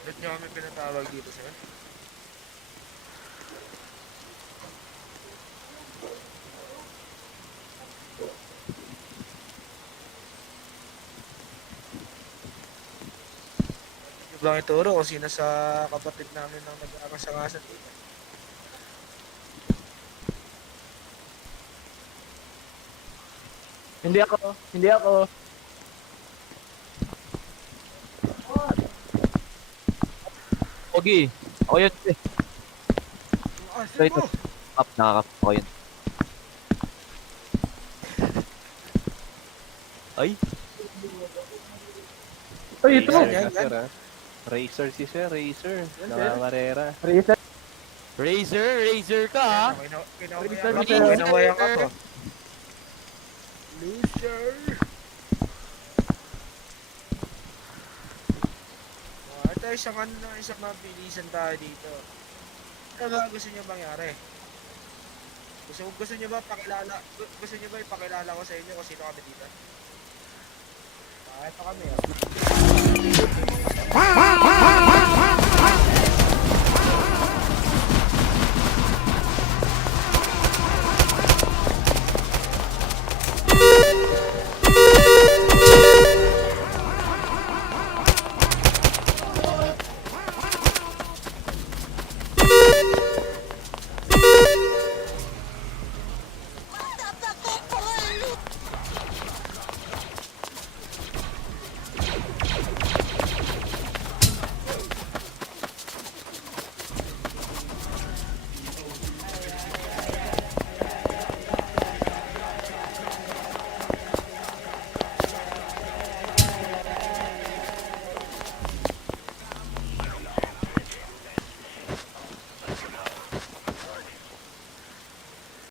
Ba't nyo kami pinatawag dito, sir? Yung bang ituro kung sino sa kapatid namin ang nag-aakas-angasan dito? Hindi ako. Hindi ako. Pogi. Ako yun. Asin mo! Nakakap ako yun. Ay, Ay, ito. Yan, Racer yan, ka, sir, ha? Racer si sir, racer. Yan, sir. Nakakarera. Reset. Razer ka ha. Kinawayan ka to. Loser! Ito isang mabilisan tayo dito. Ano ba gusto nyo mangyari? Gusto nyo ba ipakilala ko sa inyo kung sino kami dito? Ito kami